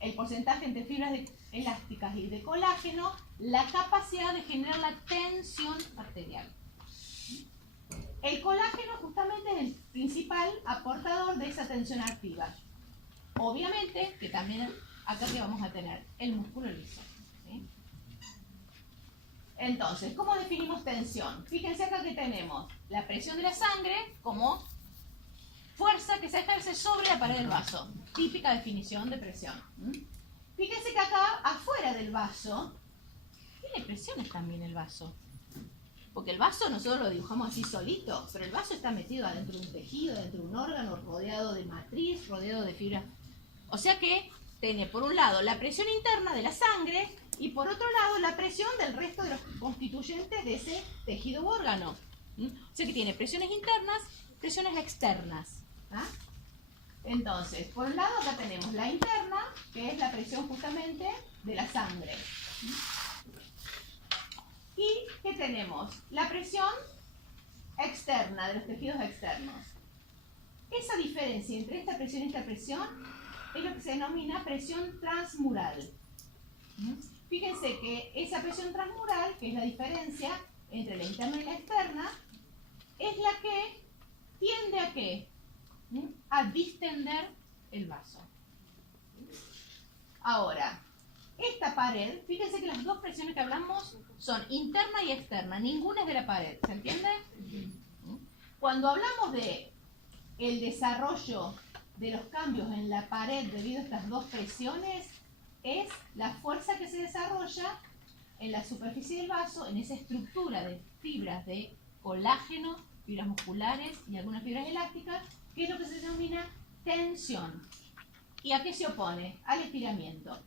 el porcentaje entre fibras elásticas y de colágeno, la capacidad de generar la tensión arterial. El colágeno justamente es el principal aportador de esa tensión activa. Obviamente que también acá que vamos a tener el músculo liso. ¿Sí? Entonces, ¿cómo definimos tensión? Fíjense acá que tenemos la presión de la sangre como fuerza que se ejerce sobre la pared del vaso. Típica definición de presión. Fíjense que acá, afuera del vaso, tiene presiones también el vaso. Porque el vaso nosotros lo dibujamos así solito, pero el vaso está metido adentro de un tejido, dentro de un órgano, rodeado de matriz, rodeado de fibra. O sea que tiene por un lado la presión interna de la sangre y por otro lado la presión del resto de los constituyentes de ese tejido u órgano. O sea que tiene presiones internas, presiones externas. ¿Ah? Entonces, por un lado acá tenemos la interna, que es la presión justamente de la sangre. ¿Y qué tenemos? La presión externa, de los tejidos externos. Esa diferencia entre esta presión y esta presión es lo que se denomina presión transmural. Fíjense que esa presión transmural, que es la diferencia entre la interna y la externa, es la que tiende a ¿qué? A distender el vaso. Ahora, esta pared, fíjense que las dos presiones que hablamos son interna y externa, ninguna es de la pared, ¿se entiende? Cuando hablamos de el desarrollo de los cambios en la pared debido a estas dos presiones, es la fuerza que se desarrolla en la superficie del vaso, en esa estructura de fibras de colágeno, fibras musculares y algunas fibras elásticas, que es lo que se denomina tensión. ¿Y a qué se opone? Al estiramiento.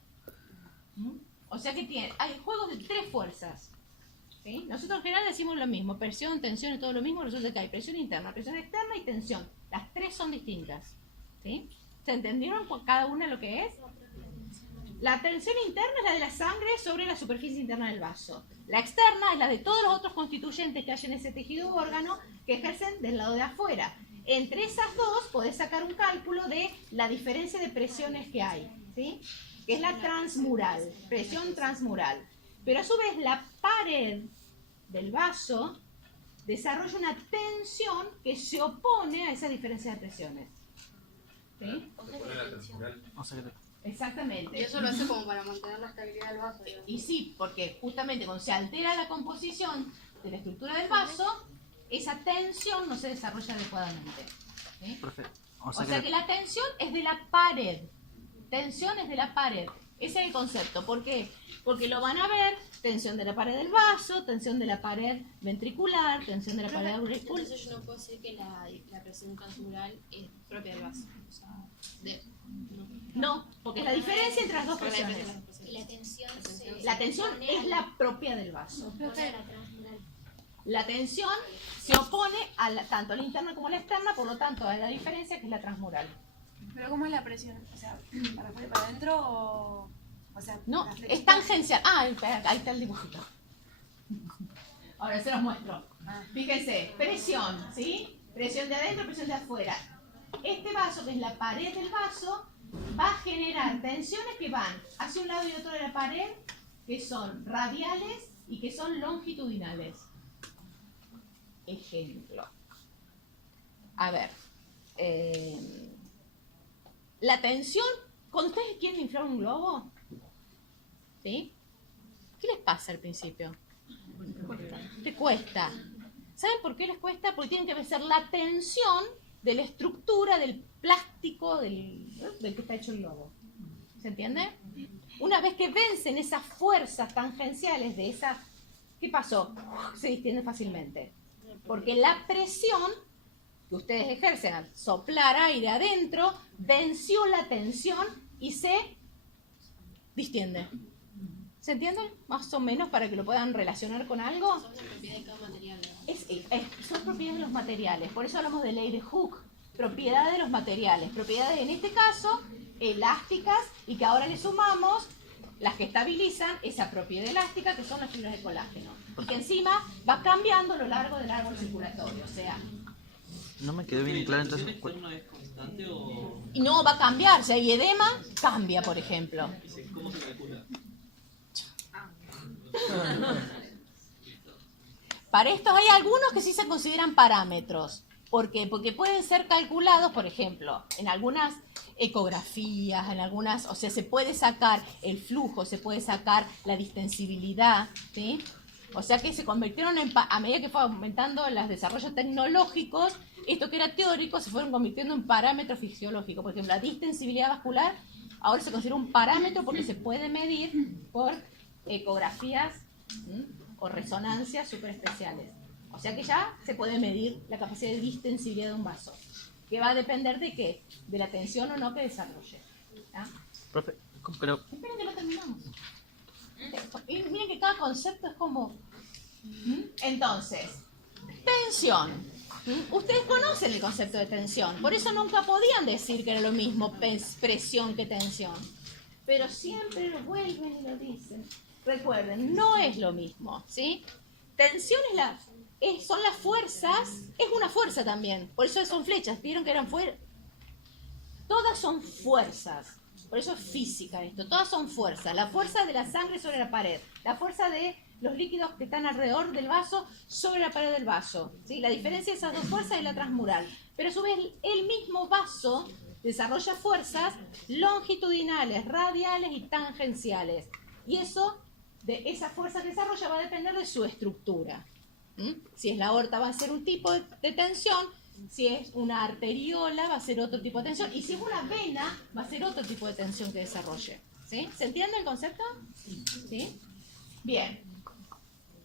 O sea que hay juegos de tres fuerzas. ¿Sí? Nosotros en general decimos lo mismo, presión, tensión y todo lo mismo, resulta que hay presión interna, presión externa y tensión. Las tres son distintas. ¿Sí? ¿Se entendieron cada una lo que es? La tensión interna es la de la sangre sobre la superficie interna del vaso. La externa es la de todos los otros constituyentes que hay en ese tejido u órgano que ejercen del lado de afuera. Entre esas dos podés sacar un cálculo de la diferencia de presiones que hay, ¿sí? Que es la transmural, presión transmural. Pero a su vez la pared del vaso desarrolla una tensión que se opone a esa diferencia de presiones. ¿Sí? Exactamente. Y eso lo hace como para mantener la estabilidad del vaso. Digamos. Y sí, porque justamente cuando se altera la composición de la estructura del vaso, esa tensión no se desarrolla adecuadamente. ¿Sí? O sea que la tensión es de la pared. Tensión es de la pared. Ese es el concepto. ¿Por qué? Porque lo van a ver, tensión de la pared del vaso, tensión de la pared ventricular, tensión de la pared auricular. Entonces yo no puedo decir que la presión transmural es propia del vaso. O sea, No, porque es la diferencia entre las dos presiones. La tensión, La tensión es la propia del vaso. transmural. La tensión se opone tanto a la interna como a la externa, por lo tanto a la diferencia que es la transmural. ¿Pero cómo es la presión? O sea, ¿para afuera y para adentro o sea, No, la es flexión? tangencial. Espera, ahí está el dibujito. Ahora se los muestro. Fíjense, presión, ¿sí? Presión de adentro, presión de afuera. Este vaso, que es la pared del vaso, va a generar tensiones que van hacia un lado y otro de la pared, que son radiales y que son longitudinales. Ejemplo. A ver. La tensión, cuando ustedes quieren inflar un globo, ¿sí? ¿Qué les pasa al principio? Te cuesta. ¿Saben por qué les cuesta? Porque tienen que vencer la tensión de la estructura del plástico del que está hecho el globo. ¿Se entiende? Una vez que vencen esas fuerzas tangenciales de esa, ¿qué pasó? Se distiende fácilmente. Porque la presión que ustedes ejercen al soplar aire adentro venció la tensión y se distiende. ¿Se entiende? Más o menos para que lo puedan relacionar con algo. Son la propiedad de cada material. Son propiedades de los materiales. Por eso hablamos de ley de Hooke. Propiedades de los materiales. Propiedades, en este caso, elásticas y que ahora le sumamos las que estabilizan esa propiedad elástica que son las fibras de colágeno. Y que encima va cambiando a lo largo del árbol circulatorio. O sea, No me quedó bien claro entonces. ¿Externa es constante o Y no va a cambiar. Si hay edema, cambia, por ejemplo. cómo se calcula? Para estos hay algunos que sí se consideran parámetros. ¿Por qué? Porque pueden ser calculados, por ejemplo, en algunas ecografías, en algunas, o sea, se puede sacar el flujo, se puede sacar la distensibilidad, ¿sí? O sea que se convirtieron a medida que fue aumentando los desarrollos tecnológicos, esto que era teórico se fueron convirtiendo en parámetros fisiológicos. Por ejemplo, la distensibilidad vascular ahora se considera un parámetro porque se puede medir por ecografías o resonancias súper especiales. O sea que ya se puede medir la capacidad de distensibilidad de un vaso. Que va a depender de qué, de la tensión o no que desarrolle. ¿Ah? Profe, pero Esperen que no terminamos. Y miren que cada concepto es como... Entonces, tensión. Ustedes conocen el concepto de tensión, por eso nunca podían decir que era lo mismo presión que tensión. Pero siempre lo vuelven y lo dicen. Recuerden, no es lo mismo, ¿sí? Tensión son las fuerzas, es una fuerza también, por eso son flechas, ¿vieron que eran fuerzas? Todas son fuerzas. Por eso es física esto, todas son fuerzas. La fuerza de la sangre sobre la pared, la fuerza de los líquidos que están alrededor del vaso sobre la pared del vaso, ¿sí? La diferencia de esas dos fuerzas es la transmural. Pero a su vez el mismo vaso desarrolla fuerzas longitudinales, radiales y tangenciales. Y eso, de esa fuerza que desarrolla, va a depender de su estructura. Si es la aorta va a ser un tipo de tensión, si es una arteriola va a ser otro tipo de tensión, y si es una vena va a ser otro tipo de tensión que desarrolle. ¿Sí? ¿Se entiende el concepto? ¿Sí? Bien.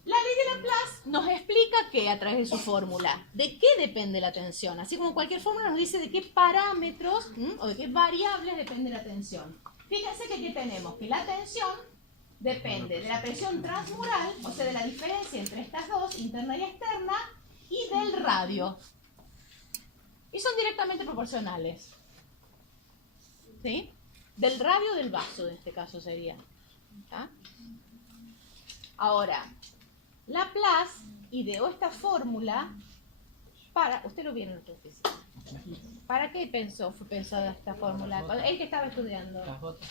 La ley de Laplace nos explica que a través de su fórmula, ¿de qué depende la tensión? Así como cualquier fórmula nos dice de qué parámetros o de qué variables depende la tensión. Fíjense que aquí tenemos que la tensión depende de la presión transmural, o sea, de la diferencia entre estas dos, interna y externa, y del radio. Y son directamente proporcionales. ¿Sí? Del radio del vaso, en este caso sería. ¿Está? Ahora, Laplace ideó esta fórmula para... Usted lo vio en nuestra oficina. ¿Para qué fue pensada esta fórmula? El que estaba estudiando. Las gotas.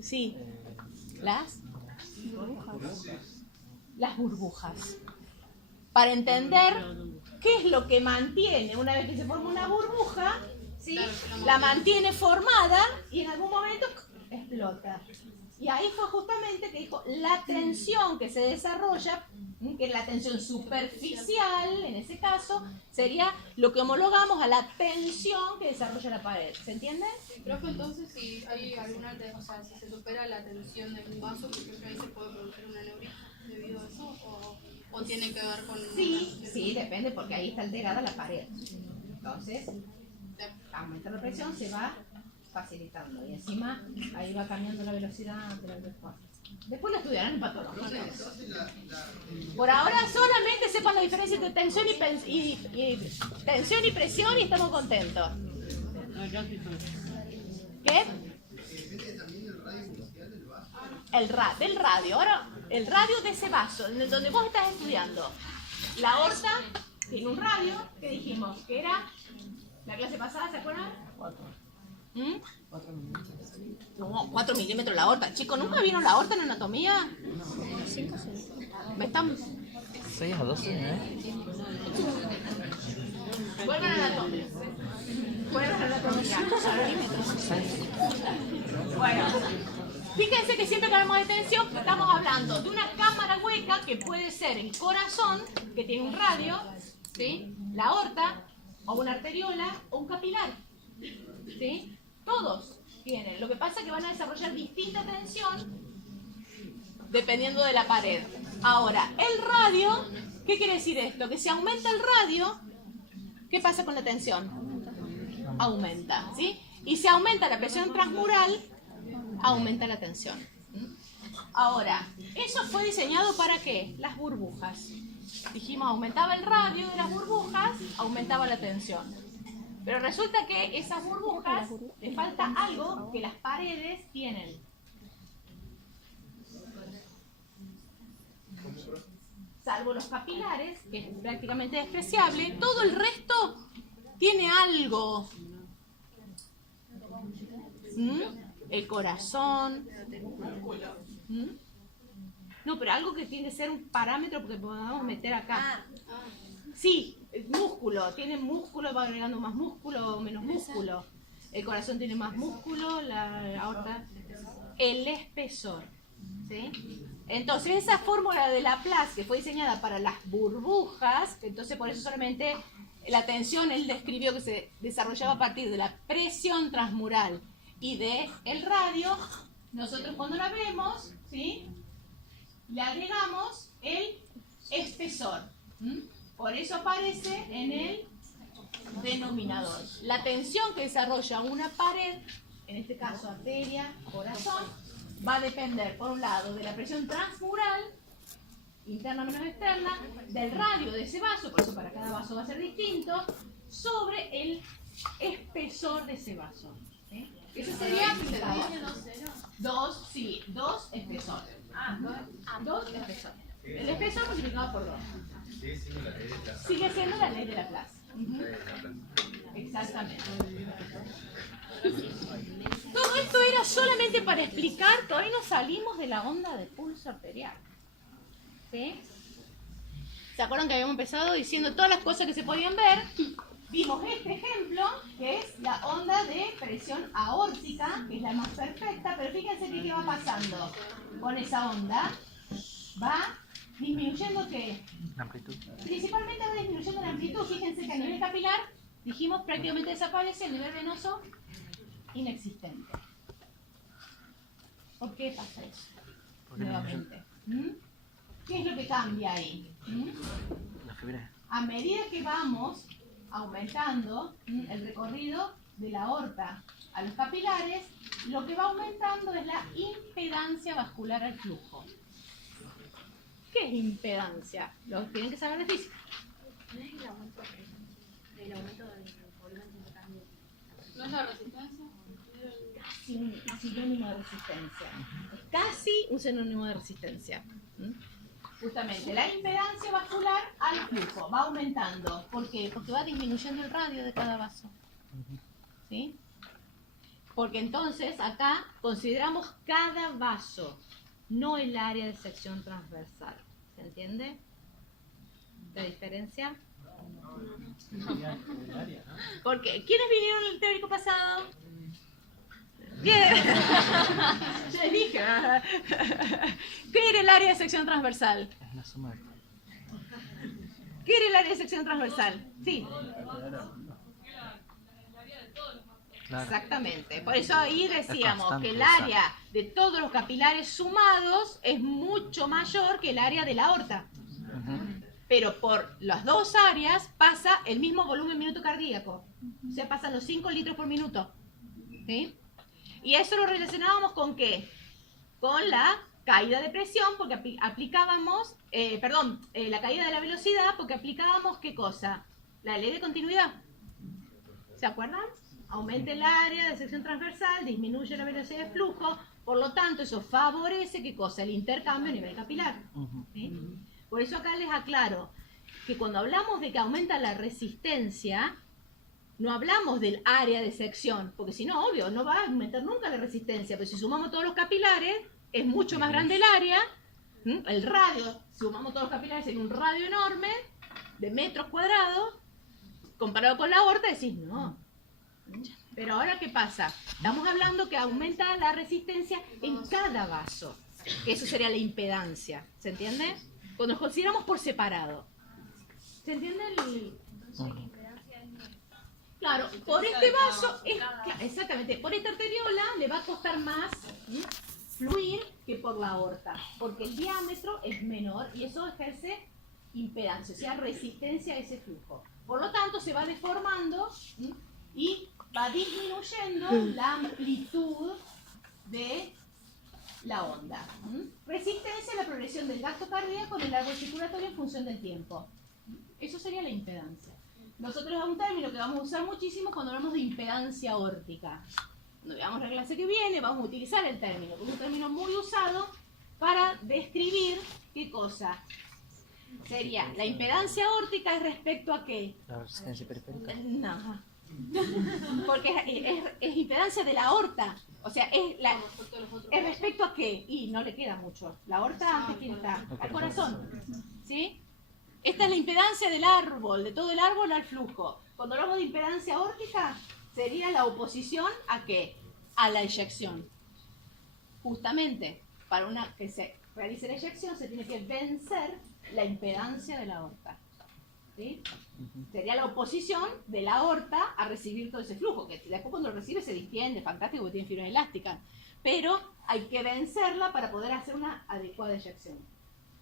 Sí. Las burbujas. Para entender qué es lo que mantiene, una vez que se forma una burbuja, ¿sí? La mantiene formada y en algún momento explota. Y ahí fue justamente que dijo, la tensión que se desarrolla, que es la tensión superficial, en ese caso, sería lo que homologamos a la tensión que desarrolla la pared. ¿Se entiende? Profe, entonces si hay alguna, o sea, si se supera la tensión de un vaso, por ejemplo, ahí se puede producir un aneurisma debido a eso, o tiene que ver con... Sí, depende, porque ahí está alterada la pared. Entonces, aumenta la presión, se va facilitando. Y encima, ahí va cambiando la velocidad de la respuesta. Después lo estudiarán en patología. Por ahora solamente sepan la diferencia entre tensión y presión y estamos contentos. ¿Qué? Del radio. Ahora, el radio de ese vaso, en el donde vos estás estudiando. La aorta tiene un radio, que dijimos que era, la clase pasada, ¿se acuerdan? 4 milímetros. No, 4 milímetros la aorta. Chicos, ¿nunca vieron la aorta en anatomía? 5, 6. ¿Me están...? 6 a 12, ¿eh? Vuelvan a anatomía. Vuelvan a anatomía. 5 milímetros. Bueno, fíjense que siempre que hablamos de tensión estamos hablando de una cámara hueca que puede ser el corazón, que tiene un radio, ¿sí? La aorta, o una arteriola, o un capilar. ¿Sí? Todos tienen. Lo que pasa es que van a desarrollar distinta tensión dependiendo de la pared. Ahora, el radio, ¿qué quiere decir esto? Que si aumenta el radio, ¿qué pasa con la tensión? Aumenta, ¿sí? Y si aumenta la presión transmural, aumenta la tensión. Ahora, ¿eso fue diseñado para qué? Las burbujas. Dijimos, aumentaba el radio de las burbujas, aumentaba la tensión. Pero resulta que esas burbujas, le falta algo que las paredes tienen. salvo los capilares, que es prácticamente despreciable, todo el resto tiene algo. El corazón. No, pero algo que tiene que ser un parámetro porque podamos meter acá. Sí, el músculo, tiene músculo, va agregando más músculo o menos músculo. El corazón tiene más músculo, la aorta. El espesor. ¿Sí? Entonces esa fórmula de Laplace que fue diseñada para las burbujas, entonces por eso solamente la tensión él describió que se desarrollaba a partir de la presión transmural y de el radio, nosotros cuando la vemos, ¿sí?, le agregamos el espesor. Por eso aparece en el denominador. La tensión que desarrolla una pared, en este caso arteria, corazón, va a depender, por un lado, de la presión transmural, interna menos externa, del radio de ese vaso, por eso para cada vaso va a ser distinto, sobre el espesor de ese vaso. ¿Sí? Eso sería aplicado. Dos espesores. Dos espesores. El espesor multiplicado por 2. Sigue siendo la ley de Laplace. Exactamente. Todo esto era solamente para explicar que hoy no salimos de la onda de pulso arterial. ¿Sí? ¿Se acuerdan que habíamos empezado diciendo todas las cosas que se podían ver? Vimos este ejemplo, que es la onda de presión aórtica, que es la más perfecta, pero fíjense que qué va pasando con esa onda. Va disminuyendo ¿qué? La amplitud. Principalmente va disminuyendo la amplitud. Fíjense que a nivel capilar, dijimos, prácticamente desaparece, el nivel venoso inexistente. ¿Por qué pasa eso? Nuevamente. ¿Qué es lo que cambia ahí? La fibra. A medida que vamos aumentando el recorrido de la aorta a los capilares, lo que va aumentando es la impedancia vascular al flujo. ¿Qué es impedancia? Lo tienen que saber de física. ¿No es el aumento del volumen intercambio? ¿No es la resistencia? Casi un sinónimo de resistencia. Casi un sinónimo de resistencia. Justamente, la impedancia vascular al flujo va aumentando. ¿Por qué? Porque va disminuyendo el radio de cada vaso. ¿Sí? Porque entonces acá consideramos cada vaso, no el área de sección transversal. ¿Se entiende la diferencia? Porque ¿quiénes vinieron en el teórico pasado? Bien. Ya dije. ¿Qué era el área de sección transversal? Es la suma de... ¿Qué era el área de sección transversal? Sí. Claro. Exactamente. Por eso ahí decíamos constante, que el área de todos los capilares sumados es mucho mayor que el área de la aorta. Pero por las dos áreas pasa el mismo volumen minuto cardíaco. O sea, pasan los 5 litros por minuto. ¿Sí? Y eso lo relacionábamos con ¿qué? Con la caída de presión, porque aplicábamos, la caída de la velocidad, porque aplicábamos ¿qué cosa? La ley de continuidad. ¿Se acuerdan? Aumenta el área de sección transversal, disminuye la velocidad de flujo, por lo tanto eso favorece ¿qué cosa? El intercambio a nivel capilar. ¿Sí? Por eso acá les aclaro que cuando hablamos de que aumenta la resistencia, no hablamos del área de sección, porque si no, obvio, no va a aumentar nunca la resistencia, pero si sumamos todos los capilares, es mucho más grande el área, el radio, si sumamos todos los capilares en un radio enorme, de metros cuadrados, comparado con la aorta, decís, no. Pero ahora, ¿qué pasa? Estamos hablando que aumenta la resistencia en cada vaso, que eso sería la impedancia, ¿se entiende? Cuando nos consideramos por separado. ¿Se entiende el...? Claro, por este vaso, exactamente, por esta arteriola le va a costar más fluir que por la aorta, porque el diámetro es menor y eso ejerce impedancia, o sea, resistencia a ese flujo. Por lo tanto, se va deformando y va disminuyendo la amplitud de la onda. Resistencia a la progresión del gasto cardíaco en el árbol circulatorio en función del tiempo. Eso sería la impedancia. Nosotros es un término que vamos a usar muchísimo cuando hablamos de impedancia aórtica. Cuando veamos la clase que viene, vamos a utilizar el término, que es un término muy usado para describir, ¿qué cosa? Sería, la impedancia aórtica es respecto a qué? La resistencia periférica. No. Porque es impedancia de la aorta. O sea, es respecto a qué. Y no le queda mucho. La aorta, ¿ante quién está? Al corazón. ¿Sí? Esta es la impedancia del árbol, de todo el árbol al flujo. Cuando hablamos de impedancia aórtica, sería la oposición a qué? A la eyección. Justamente, para que se realice la eyección, se tiene que vencer la impedancia de la aorta. ¿Sí? Sería la oposición de la aorta a recibir todo ese flujo, que después cuando lo recibe se distiende, fantástico, porque tiene fibra elástica, pero hay que vencerla para poder hacer una adecuada eyección.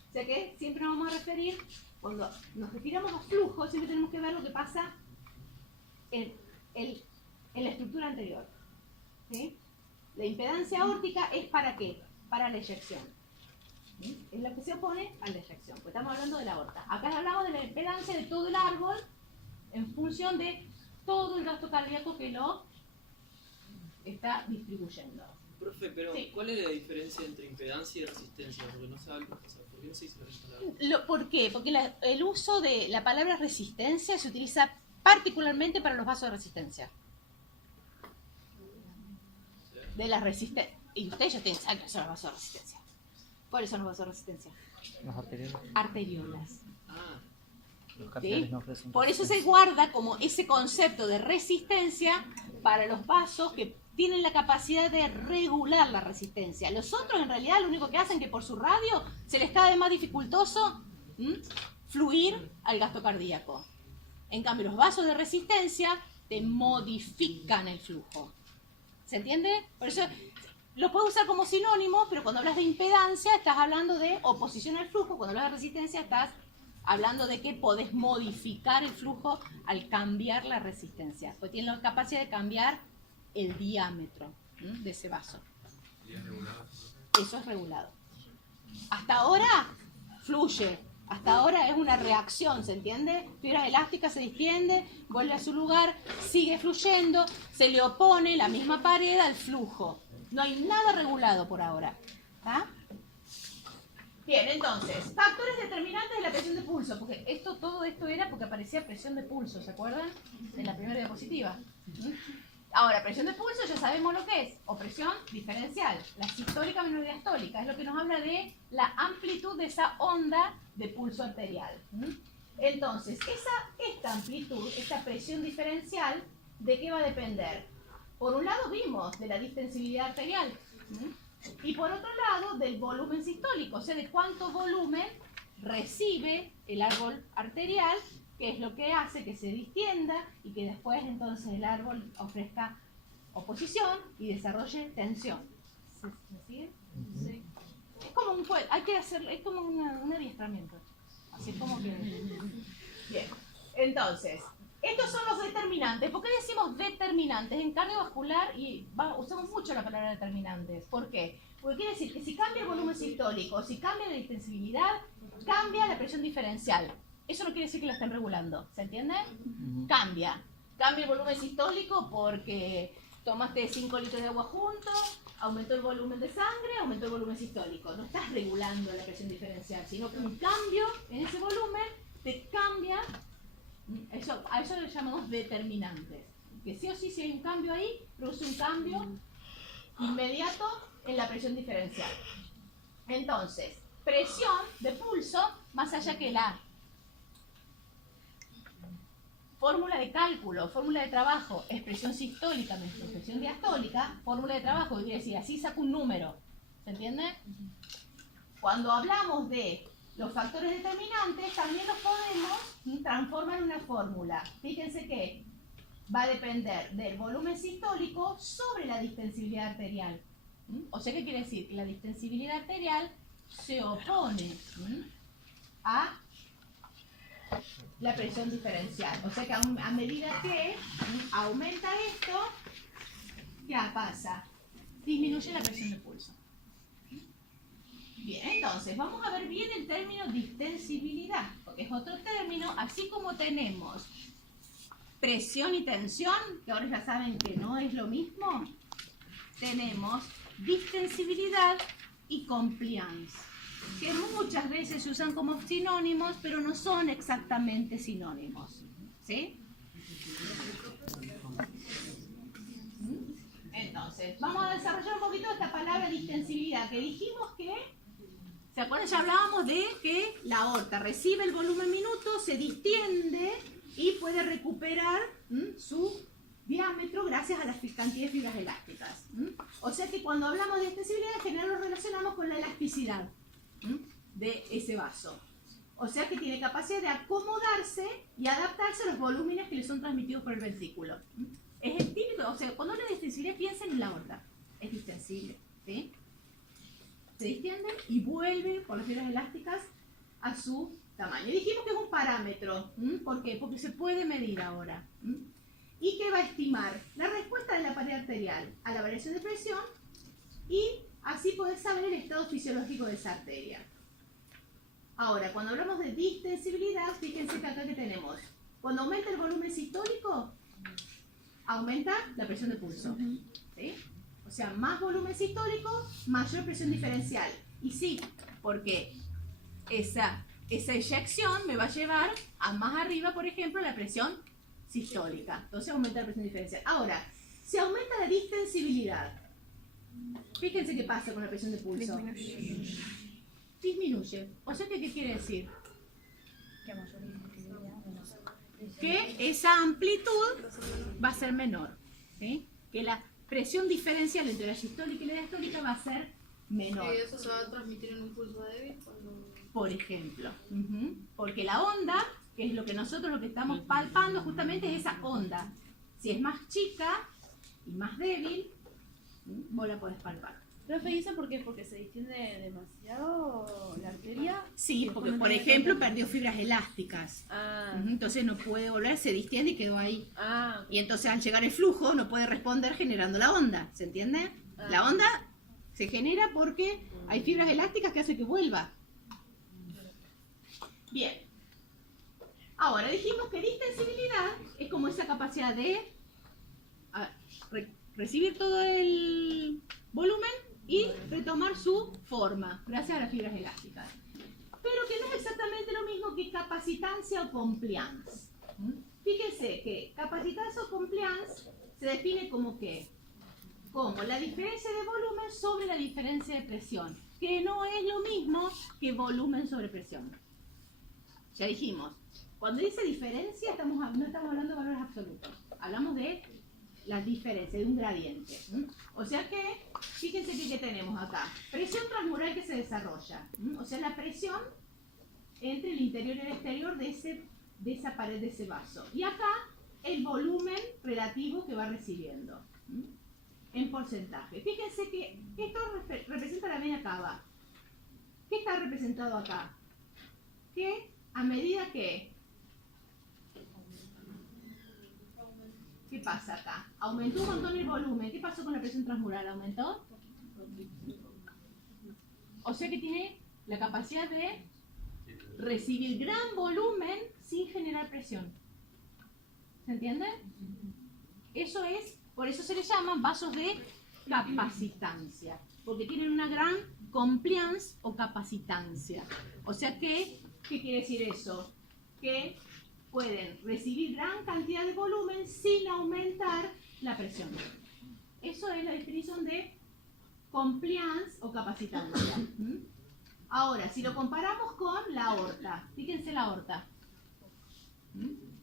O sea que siempre nos vamos a referir, cuando nos referimos a flujo, siempre tenemos que ver lo que pasa en la estructura anterior. ¿Sí? La impedancia aórtica es ¿para qué? Para la eyección. ¿Sí? Es lo que se opone a la eyección, pues estamos hablando de la aorta. Acá hablamos de la impedancia de todo el árbol en función de todo el gasto cardíaco que lo está distribuyendo. Profe, pero Sí. ¿cuál es la diferencia entre impedancia y resistencia? Porque no sabe, o sea, ¿por qué no se dice la misma palabra? ¿Por qué? Porque el uso de la palabra resistencia se utiliza particularmente para los vasos de resistencia. De la resistencia. Y ustedes ya saben que son los vasos de resistencia. ¿Cuáles son los vasos de resistencia? Los arteriolas. Arteriolas. Ah, Los capilares ¿Sí? no ofrecen Por eso se resistencia. guarda como ese concepto de resistencia para los vasos que tienen la capacidad de regular la resistencia. Los otros en realidad lo único que hacen es que por su radio se les cae más dificultoso fluir al gasto cardíaco. En cambio los vasos de resistencia te modifican el flujo. ¿Se entiende? Por eso lo puedes usar como sinónimo, pero cuando hablas de impedancia estás hablando de oposición al flujo, cuando hablas de resistencia estás hablando de que podés modificar el flujo al cambiar la resistencia, porque tiene la capacidad de cambiar el diámetro de ese vaso. Eso es regulado. Hasta ahora fluye, hasta ahora es una reacción, ¿se entiende? Fibra elástica se distiende, vuelve a su lugar, sigue fluyendo, se le opone la misma pared al flujo. No hay nada regulado por ahora. ¿Está? Bien, entonces, factores determinantes de la presión de pulso, porque todo esto era porque aparecía presión de pulso, ¿se acuerdan? En la primera diapositiva. Ahora, presión de pulso ya sabemos lo que es, o presión diferencial, la sistólica menos diastólica, es lo que nos habla de la amplitud de esa onda de pulso arterial. Entonces, esta amplitud, esta presión diferencial, ¿de qué va a depender? Por un lado vimos de la distensibilidad arterial, y por otro lado del volumen sistólico, o sea, de cuánto volumen recibe el árbol arterial, que es lo que hace que se distienda y que después entonces el árbol ofrezca oposición y desarrolle tensión. ¿Me siguen? Sí. Es como hay que hacerlo, es como un adiestramiento. Así como que... Bien, entonces, estos son los determinantes. ¿Por qué decimos determinantes? En cardiovascular usamos mucho la palabra determinantes. ¿Por qué? Porque quiere decir que si cambia el volumen sistólico, si cambia la distensibilidad, cambia la presión diferencial. Eso no quiere decir que la estén regulando, ¿se entiende? Cambia el volumen sistólico porque tomaste 5 litros de agua juntos, aumentó el volumen de sangre, aumentó el volumen sistólico. No estás regulando la presión diferencial, sino que un cambio en ese volumen te cambia. A eso le llamamos determinantes. Que sí o sí, si hay un cambio ahí, produce un cambio inmediato en la presión diferencial. Entonces, presión de pulso, más allá que la fórmula de cálculo, fórmula de trabajo, expresión sistólica, expresión diastólica, fórmula de trabajo, quiere decir, así saco un número. ¿Se entiende? Cuando hablamos de los factores determinantes, también los podemos transformar en una fórmula. Fíjense que va a depender del volumen sistólico sobre la distensibilidad arterial. O sea, ¿qué quiere decir? Que la distensibilidad arterial se opone a la presión diferencial. O sea que a medida que aumenta esto, ¿qué pasa? Disminuye la presión de pulso. Bien, entonces vamos a ver bien el término distensibilidad, porque es otro término, así como tenemos presión y tensión, que ahora ya saben que no es lo mismo, tenemos distensibilidad y compliance. que muchas veces se usan como sinónimos, pero no son exactamente sinónimos. ¿Sí? Entonces, vamos a desarrollar un poquito esta palabra distensibilidad, que dijimos que, ¿se acuerdan? Ya hablábamos de que la aorta recibe el volumen minuto, se distiende y puede recuperar su diámetro gracias a la cantidad de fibras elásticas. O sea que cuando hablamos de distensibilidad, en general lo relacionamos con la elasticidad de ese vaso. O sea que tiene capacidad de acomodarse y adaptarse a los volúmenes que le son transmitidos por el ventrículo. Es el típico, o sea, cuando hablan de distensibilidad piensen en la aorta. Es distensible, ¿sí? Se distiende y vuelve por las fibras elásticas a su tamaño. Y dijimos que es un parámetro. ¿Por qué? Porque se puede medir ahora. Y que va a estimar la respuesta de la pared arterial a la variación de presión y así poder saber el estado fisiológico de esa arteria. Ahora, cuando hablamos de distensibilidad, fíjense que acá que tenemos. Cuando aumenta el volumen sistólico, aumenta la presión de pulso. ¿Sí? O sea, más volumen sistólico, mayor presión diferencial. Y sí, porque esa eyección me va a llevar a más arriba, por ejemplo, la presión sistólica. Entonces aumenta la presión diferencial. Ahora, si aumenta la distensibilidad, fíjense qué pasa con la presión de pulso. Disminuye. O sea, ¿qué quiere decir? Que esa amplitud va a ser menor. ¿Sí? Que la presión diferencial entre la sistólica y la diastólica va a ser menor. ¿Y eso se va a transmitir en un pulso débil? Por ejemplo. Porque la onda, que es lo que nosotros lo que estamos palpando justamente es esa onda. Si es más chica y más débil, vos la podés palpar. ¿Profe, ¿y eso por qué? ¿Porque se distiende demasiado la arteria? Sí, porque por ejemplo perdió fibras elásticas. Entonces no puede volver, se distiende y quedó ahí. Y entonces al llegar el flujo no puede responder generando la onda. ¿Se entiende? La onda se genera porque hay fibras elásticas que hacen que vuelva. Bien. Ahora dijimos que distensibilidad es como esa capacidad de recibir todo el volumen y retomar su forma gracias a las fibras elásticas. Pero que no es exactamente lo mismo que capacitancia o compliance. Fíjense que capacitancia o compliance se define como ¿qué? Como la diferencia de volumen sobre la diferencia de presión, que no es lo mismo que volumen sobre presión. Ya dijimos, cuando dice diferencia no estamos hablando de valores absolutos, hablamos de la diferencia, de un gradiente. O sea que, fíjense que tenemos acá, presión transmural que se desarrolla, o sea la presión entre el interior y el exterior de esa pared de ese vaso. Y acá el volumen relativo que va recibiendo, en porcentaje. Fíjense que esto representa la vena cava. ¿Qué está representado acá? Que a medida que... ¿Qué pasa acá? Aumentó un montón el volumen. ¿Qué pasó con la presión transmural? ¿Aumentó? O sea que tiene la capacidad de recibir gran volumen sin generar presión. ¿Se entiende? Eso es, por eso se les llaman vasos de capacitancia. Porque tienen una gran compliance o capacitancia. O sea que, ¿qué quiere decir eso? Que pueden recibir gran cantidad de volumen sin aumentar la presión. Eso es la definición de compliance o capacitancia. Ahora, si lo comparamos con la aorta, fíjense la aorta.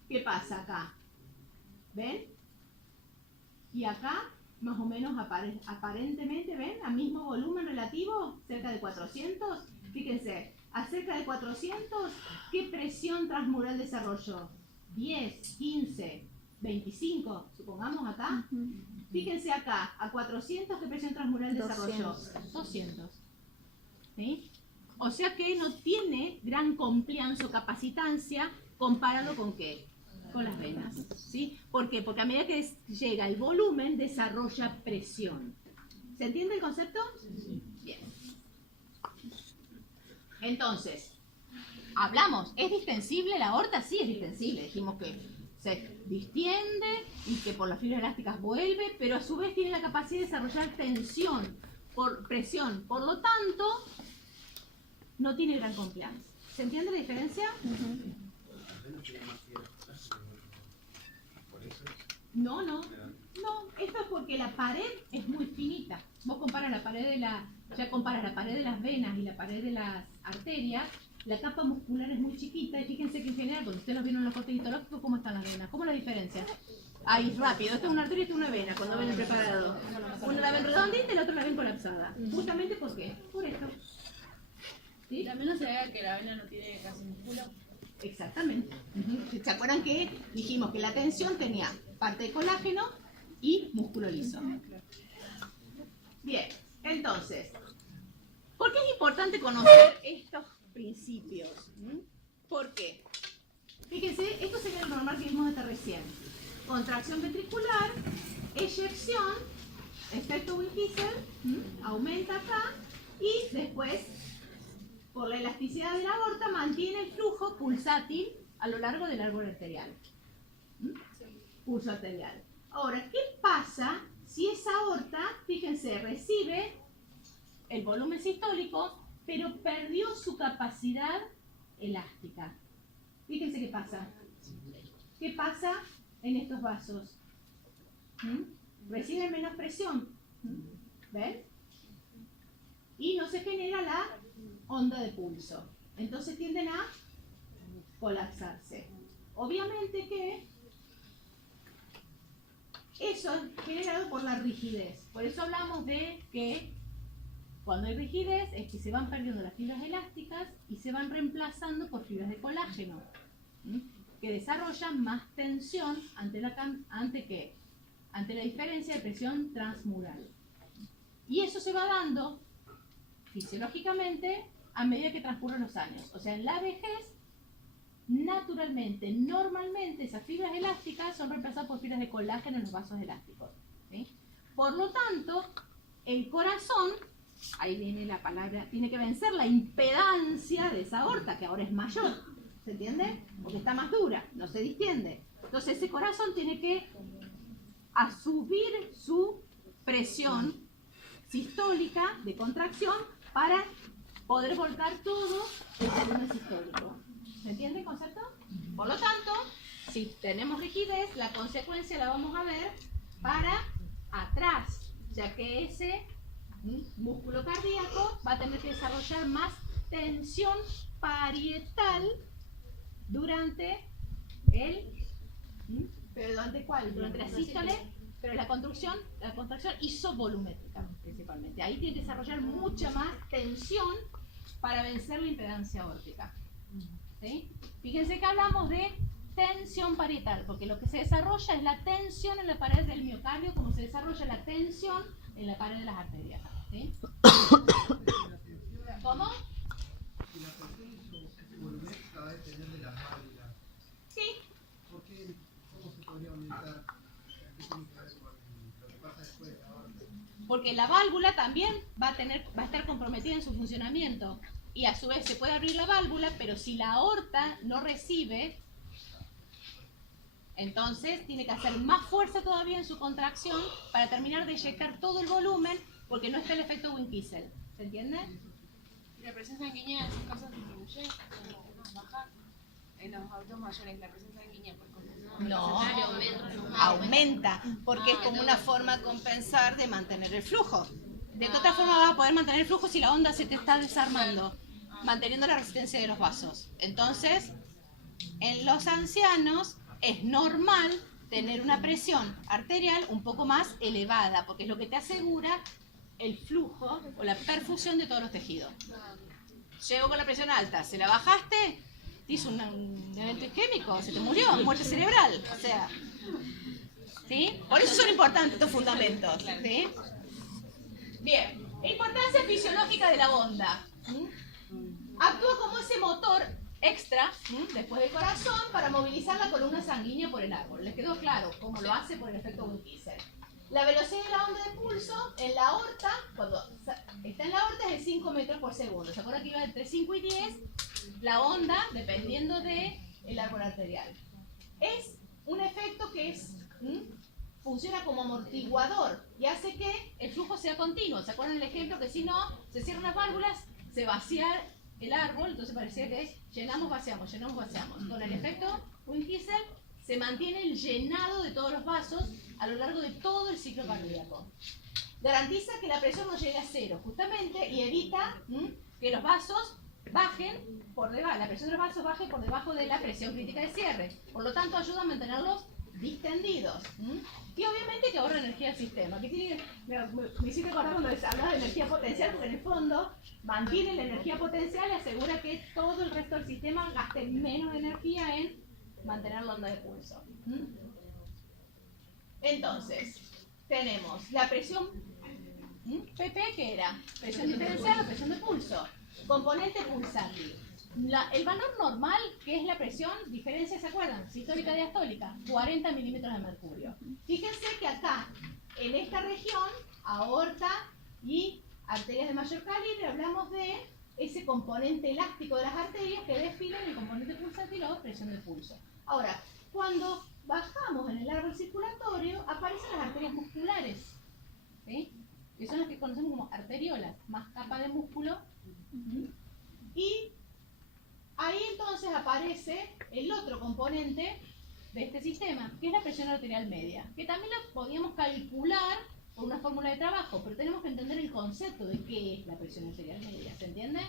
¿Qué pasa acá? ¿Ven? Y acá, más o menos aparentemente, ¿ven? A mismo volumen relativo, cerca de 400. Fíjense, a cerca de 400, ¿qué presión transmural desarrolló? 10, 15, 25, supongamos acá. Fíjense acá, a 400, ¿qué presión transmural desarrolló? 200. ¿Sí? O sea que no tiene gran compliance o capacitancia comparado con ¿qué? Con las venas. ¿Sí? ¿Por qué? Porque a medida que llega el volumen, desarrolla presión. ¿Se entiende el concepto? Bien. Entonces, hablamos, ¿es distensible la aorta? Sí, es distensible. Dijimos que se distiende y que por las fibras elásticas vuelve, pero a su vez tiene la capacidad de desarrollar tensión por presión. Por lo tanto, no tiene gran compliance. ¿Se entiende la diferencia? No, esto es porque la pared es muy finita. Vos comparas la pared de las venas y la pared de las arterias, la capa muscular es muy chiquita y fíjense que en general, cuando ustedes lo vieron en los cortes histológicos, ¿cómo están las venas? ¿Cómo es la diferencia? Ahí, rápido, esta es una arteria y esta es una vena, cuando ven el preparado. Una la ven redondita y la otra la ven colapsada. ¿Justamente por qué? Por esto. ¿Sí? También se ve que la vena no tiene casi músculo. Exactamente. ¿Se acuerdan que dijimos que la tensión tenía parte de colágeno y músculo liso? Bien, entonces, ¿por qué es importante conocer estos principios? ¿Por qué? Fíjense, esto sería lo normal que vimos hasta recién. Contracción ventricular, eyección, efecto Wilkinson, aumenta acá y después, por la elasticidad de la aorta, mantiene el flujo pulsátil a lo largo del árbol arterial. Pulso arterial. Ahora, ¿qué pasa si esa aorta, fíjense, recibe el volumen sistólico, pero perdió su capacidad elástica? Fíjense qué pasa. ¿Qué pasa en estos vasos? Reciben menos presión. ¿Ven? Y no se genera la onda de pulso. Entonces tienden a colapsarse. Obviamente que eso es generado por la rigidez. Por eso hablamos de que cuando hay rigidez es que se van perdiendo las fibras elásticas y se van reemplazando por fibras de colágeno, que desarrollan más tensión ante la diferencia de presión transmural. Y eso se va dando fisiológicamente a medida que transcurren los años. O sea, en la vejez, naturalmente, normalmente, esas fibras elásticas son reemplazadas por fibras de colágeno en los vasos elásticos. ¿Sí? Por lo tanto, el corazón, ahí viene la palabra, tiene que vencer la impedancia de esa aorta, que ahora es mayor. ¿Se entiende? Porque está más dura, no se distiende. Entonces, ese corazón tiene que subir su presión sistólica de contracción para poder volcar todo el volumen sistólico. ¿Se entiende el concepto? Por lo tanto, si tenemos rigidez, la consecuencia la vamos a ver para atrás, ya que ese músculo cardíaco va a tener que desarrollar más tensión parietal durante ¿pero durante cuál? Durante la sístole, pero la contracción isovolumétrica principalmente. Ahí tiene que desarrollar mucha más tensión para vencer la impedancia aórtica. ¿Sí? Fíjense que hablamos de tensión parietal, porque lo que se desarrolla es la tensión en la pared del miocardio, como se desarrolla la tensión en la pared de las arterias. ¿Sí? ¿Cómo? Si la presión isovolumétrica va a depender de las válvulas. Sí. ¿Cómo se podría aumentar? ¿Qué tiene que ver con lo que pasa después de la aorta? Porque la válvula también va a estar comprometida en su funcionamiento. Y a su vez se puede abrir la válvula, pero si la aorta no recibe, entonces tiene que hacer más fuerza todavía en su contracción para terminar de eyectar todo el volumen, porque no está el efecto Wilkinson. ¿Se entiende? La presión sanguínea en esos casos disminuye o baja. En los adultos mayores la presión sanguínea No, aumenta, porque es como una forma de compensar de mantener el flujo. ¿De qué otra forma vas a poder mantener el flujo si la onda se te está desarmando? Manteniendo la resistencia de los vasos. Entonces, en los ancianos es normal tener una presión arterial un poco más elevada, porque es lo que te asegura el flujo o la perfusión de todos los tejidos. Llego con la presión alta, ¿se la bajaste? Te hizo un evento isquémico, se te murió, muerte cerebral. O sea, ¿sí? Por eso son importantes estos fundamentos. ¿Sí? Bien, importancia fisiológica de la onda. Actúa como ese motor extra, después del corazón, para movilizar la columna sanguínea por el árbol. ¿Les quedó claro cómo lo hace por el efecto Wilkinson? La velocidad de la onda de pulso en la aorta, cuando está en la aorta, es de 5 metros por segundo. ¿Se acuerdan que iba entre 5 y 10? La onda, dependiendo del árbol arterial. Es un efecto que funciona como amortiguador y hace que el flujo sea continuo. ¿Se acuerdan el ejemplo? Que si no, se cierran las válvulas, se vacía el árbol, entonces parecía que llenamos, vaciamos, llenamos, vaciamos. Con el efecto Wien-Kiesel se mantiene el llenado de todos los vasos a lo largo de todo el ciclo cardíaco. Garantiza que la presión no llegue a cero, justamente, y evita que los vasos bajen por debajo, la presión de los vasos baje por debajo de la presión crítica de cierre. Por lo tanto, ayuda a mantenerlos distendidos. Y obviamente que ahorra energía del sistema. Que tiene, me hiciste acordar cuando les hablaba de energía potencial, porque en el fondo mantiene la energía potencial y asegura que todo el resto del sistema gaste menos energía en mantener la onda de pulso. Entonces, tenemos la presión PP, que era presión diferencial o presión de pulso, componente pulsátil. El valor normal, que es la presión, diferencia, ¿se acuerdan? Sistólica diastólica, 40 milímetros de mercurio. Fíjense que acá, en esta región, aorta y arterias de mayor calibre, hablamos de ese componente elástico de las arterias que desfilan el componente pulsátil o presión de pulso. Ahora, cuando bajamos en el árbol circulatorio, aparecen las arterias musculares, ¿sí? Que son las que conocemos como arteriolas, más capa de músculo. Y ahí entonces aparece el otro componente de este sistema, que es la presión arterial media, que también la podíamos calcular por una fórmula de trabajo, pero tenemos que entender el concepto de qué es la presión arterial media, ¿se entiende?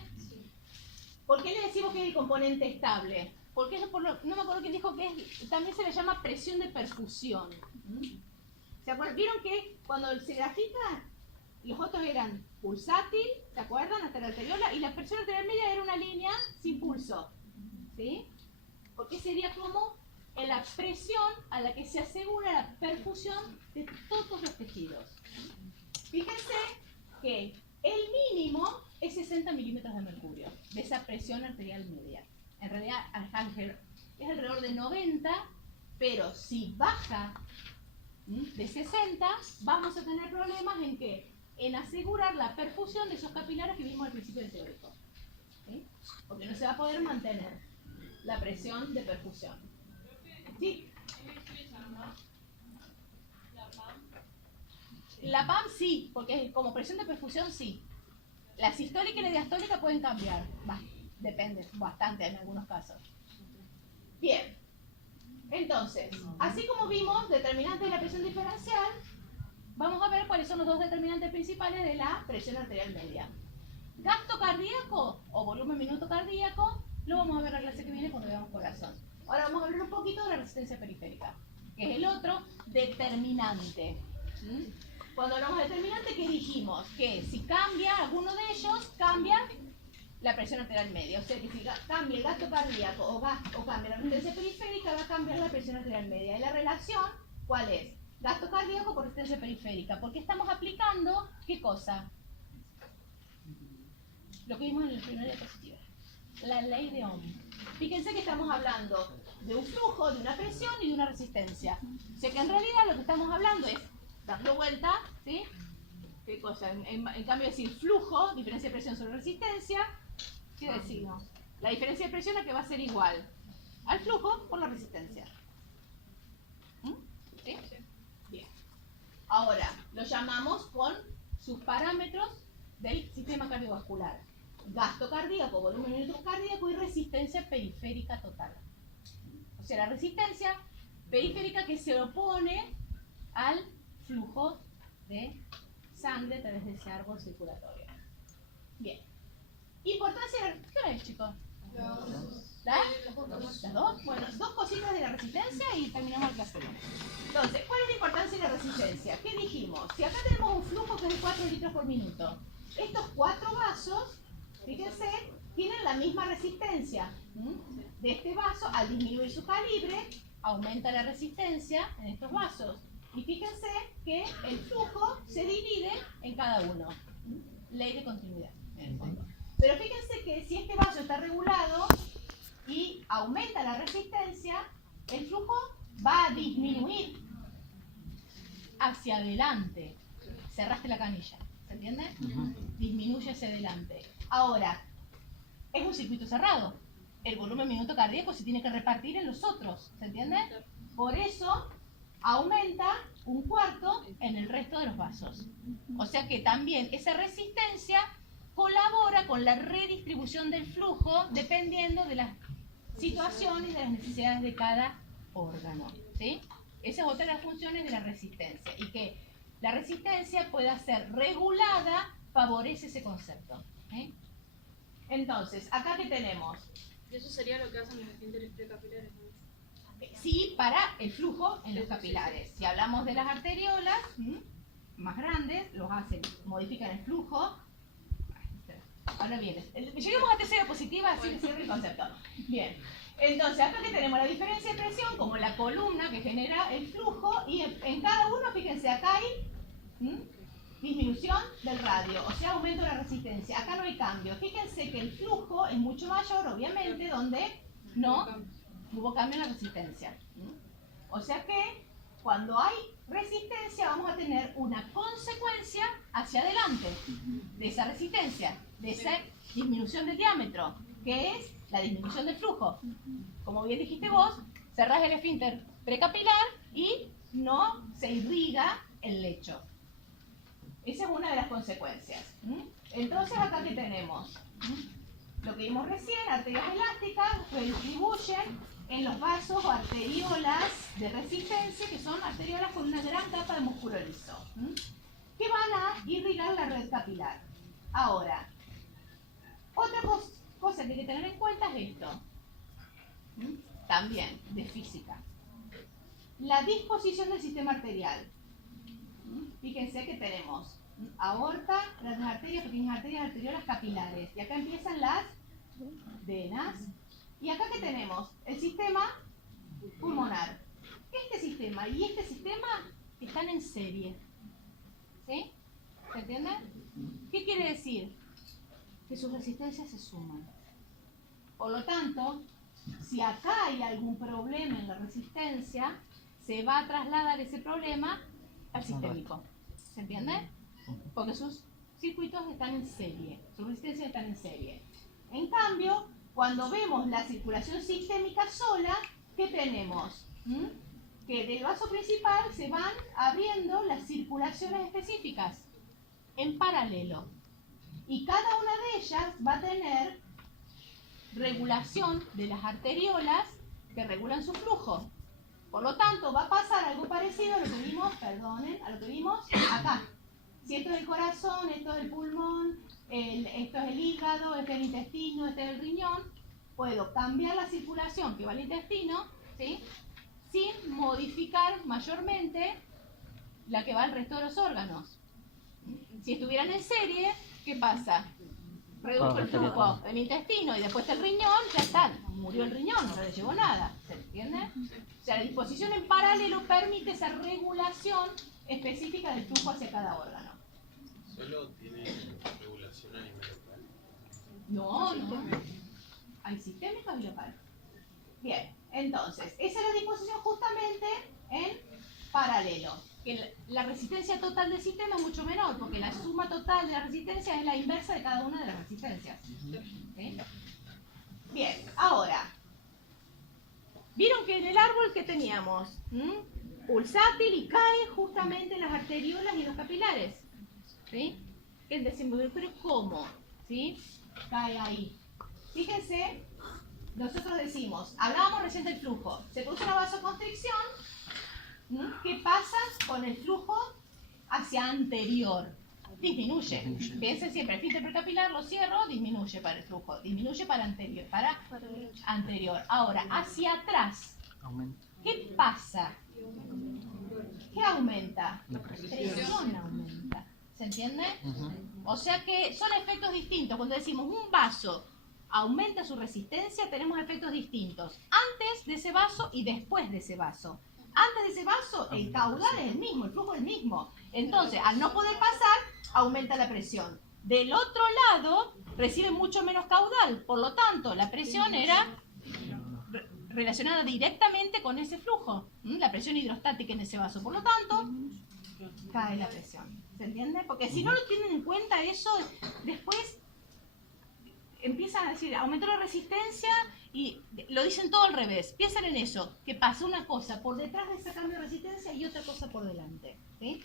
¿Por qué le decimos que es el componente estable? Porque eso no me acuerdo quién dijo que también se le llama presión de perfusión. ¿Se acuerdan? ¿Vieron que cuando se grafica, los otros eran pulsátil, ¿se acuerdan? Hasta la arteriola, y la presión arterial media era una línea sin pulso, ¿sí? Porque sería como en la presión a la que se asegura la perfusión de todos los tejidos. Fíjense que el mínimo es 60 milímetros de mercurio, de esa presión arterial media. En realidad es alrededor de 90, pero si baja de 60, vamos a tener problemas en asegurar la perfusión de esos capilares que vimos al principio del teórico, ¿sí? Porque no se va a poder mantener la presión de perfusión. ¿Sí? La PAM sí, porque como presión de perfusión sí. La sistólica y la diastólica pueden cambiar, depende bastante en algunos casos. Bien, entonces, así como vimos determinantes de la presión diferencial, vamos a ver cuáles son los dos determinantes principales de la presión arterial media. Gasto cardíaco o volumen minuto cardíaco, lo vamos a ver en la clase que viene cuando veamos corazón. Ahora vamos a hablar un poquito de la resistencia periférica, que es el otro determinante. Cuando hablamos de determinante, ¿qué dijimos? Que si cambia alguno de ellos, cambia la presión arterial media. O sea que si cambia el gasto cardíaco o cambia la resistencia periférica, va a cambiar la presión arterial media. ¿Y la relación cuál es? Gasto cardíaco por resistencia periférica. Porque estamos aplicando, ¿qué cosa? Lo que vimos en la primera diapositiva. La ley de Ohm. Fíjense que estamos hablando de un flujo, de una presión y de una resistencia. O sea que en realidad lo que estamos hablando es dando vuelta, ¿sí? ¿Qué cosa? En cambio de decir flujo, diferencia de presión sobre resistencia, ¿qué decimos? La diferencia de presión es que va a ser igual al flujo por la resistencia. ¿Sí? Bien. Ahora, lo llamamos con sus parámetros del sistema cardiovascular. Gasto cardíaco, volumen minuto cardíaco y resistencia periférica total. O sea, la resistencia periférica que se opone al flujo de sangre a través de ese árbol circulatorio. Bien. Importancia, ¿qué hora es, chicos? ¿Las dos? Bueno, dos cositas de la resistencia y terminamos el clase. Entonces, ¿cuál es la importancia de la resistencia? ¿Qué dijimos? Si acá tenemos un flujo que es de 4 litros por minuto, estos 4 vasos, fíjense, tienen la misma resistencia. De este vaso, al disminuir su calibre, aumenta la resistencia en estos vasos. Y fíjense que el flujo se divide en cada uno. Ley de continuidad, en el fondo. Pero fíjense que si este vaso está regulado y aumenta la resistencia, el flujo va a disminuir hacia adelante. Cerraste la canilla, ¿se entiende? Disminuye hacia adelante. Ahora, es un circuito cerrado. El volumen minuto cardíaco se tiene que repartir en los otros, ¿se entiende? Por eso aumenta un cuarto en el resto de los vasos. O sea que también esa resistencia colabora con la redistribución del flujo dependiendo de las situaciones y de las necesidades de cada órgano, ¿sí? Esa es otra de las funciones de la resistencia, y que la resistencia pueda ser regulada favorece ese concepto, ¿sí? Entonces, acá que tenemos, Y eso sería lo que hacen los esfínteres precapilares, ¿no? sí, para el flujo en los capilares. Si hablamos de las arteriolas más grandes, los hacen, modifican el flujo. Ahora viene. Lleguemos a tercera positiva, así que cierre el concepto. Bien. Entonces, acá que tenemos la diferencia de presión como la columna que genera el flujo, y en cada uno, fíjense, acá hay disminución del radio, o sea, aumento de la resistencia. Acá no hay cambio. Fíjense que el flujo es mucho mayor, obviamente, donde no hubo cambio en la resistencia. O sea que cuando hay resistencia vamos a tener una consecuencia hacia adelante de esa resistencia, de esa disminución del diámetro, que es la disminución del flujo. Como bien dijiste vos, cerrás el esfínter precapilar y no se irriga el lecho. Esa es una de las consecuencias. Entonces, acá que tenemos lo que vimos recién, arterias elásticas redistribuyen en los vasos o arteriolas de resistencia, que son arteriolas con una gran capa de músculo liso, que van a irrigar la red capilar. Ahora, otra cosa que hay que tener en cuenta es esto, también de física. La disposición del sistema arterial. Fíjense que tenemos aorta, grandes arterias, pequeñas arterias, arteriolas capilares. Y acá empiezan las venas. Y acá que tenemos el sistema pulmonar. Este sistema y este sistema están en serie. ¿Sí? ¿Se entiende? ¿Qué quiere decir? Que sus resistencias se suman. Por lo tanto, si acá hay algún problema en la resistencia, se va a trasladar ese problema al sistémico. ¿Se entiende? Porque sus circuitos están en serie, sus resistencias están en serie. En cambio, cuando vemos la circulación sistémica sola, ¿qué tenemos? Que del vaso principal se van abriendo las circulaciones específicas en paralelo. Y cada una de ellas va a tener regulación de las arteriolas que regulan su flujo. Por lo tanto, va a pasar algo parecido a lo que vimos, a lo que vimos acá. Si esto es el corazón, esto es el pulmón, esto es el hígado, este es el intestino, este es el riñón, puedo cambiar la circulación que va al intestino, ¿sí?, sin modificar mayormente la que va al resto de los órganos. Si estuvieran en serie, ¿qué pasa? Reduzco el flujo del intestino y después el riñón, ya está, murió el riñón, no le llevó nada, ¿se entiende? O sea, la disposición en paralelo permite esa regulación específica del flujo hacia cada órgano. ¿Solo tiene regulación a nivel local? No. Hay sistémicos y locales. Bien, entonces, esa es la disposición justamente en paralelo. Que la resistencia total del sistema es mucho menor, porque la suma total de la resistencia es la inversa de cada una de las resistencias. ¿Sí? Bien, ahora, vieron que en el árbol que teníamos pulsátil y cae justamente en las arteriolas y en los capilares. ¿Sí? Que decimos, pero ¿cómo? ¿Sí? Cae ahí. Fíjense, nosotros decimos, hablábamos recién del flujo, se produce una vasoconstricción. ¿Qué pasa con el flujo hacia anterior? Disminuye. Piensen siempre, el esfínter precapilar lo cierro, disminuye para el flujo, disminuye para anterior, anterior. Ahora, hacia atrás, ¿qué pasa? ¿Qué aumenta? La presión. Presión aumenta. ¿Se entiende? O sea que son efectos distintos. Cuando decimos un vaso aumenta su resistencia, tenemos efectos distintos. Antes de ese vaso y después de ese vaso. Antes de ese vaso, el caudal es el mismo, el flujo es el mismo. Entonces, al no poder pasar, aumenta la presión. Del otro lado, recibe mucho menos caudal. Por lo tanto, la presión era relacionada directamente con ese flujo. La presión hidrostática en ese vaso. Por lo tanto, cae la presión. ¿Se entiende? Porque si no lo tienen en cuenta eso, después empiezan a decir, aumentó la resistencia y lo dicen todo al revés. Piensen en eso, que pasa una cosa por detrás de ese cambio de resistencia y otra cosa por delante. ¿Sí?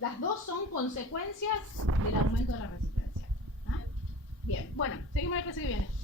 Las dos son consecuencias del aumento de la resistencia. Bien, bueno, seguimos la clase que viene.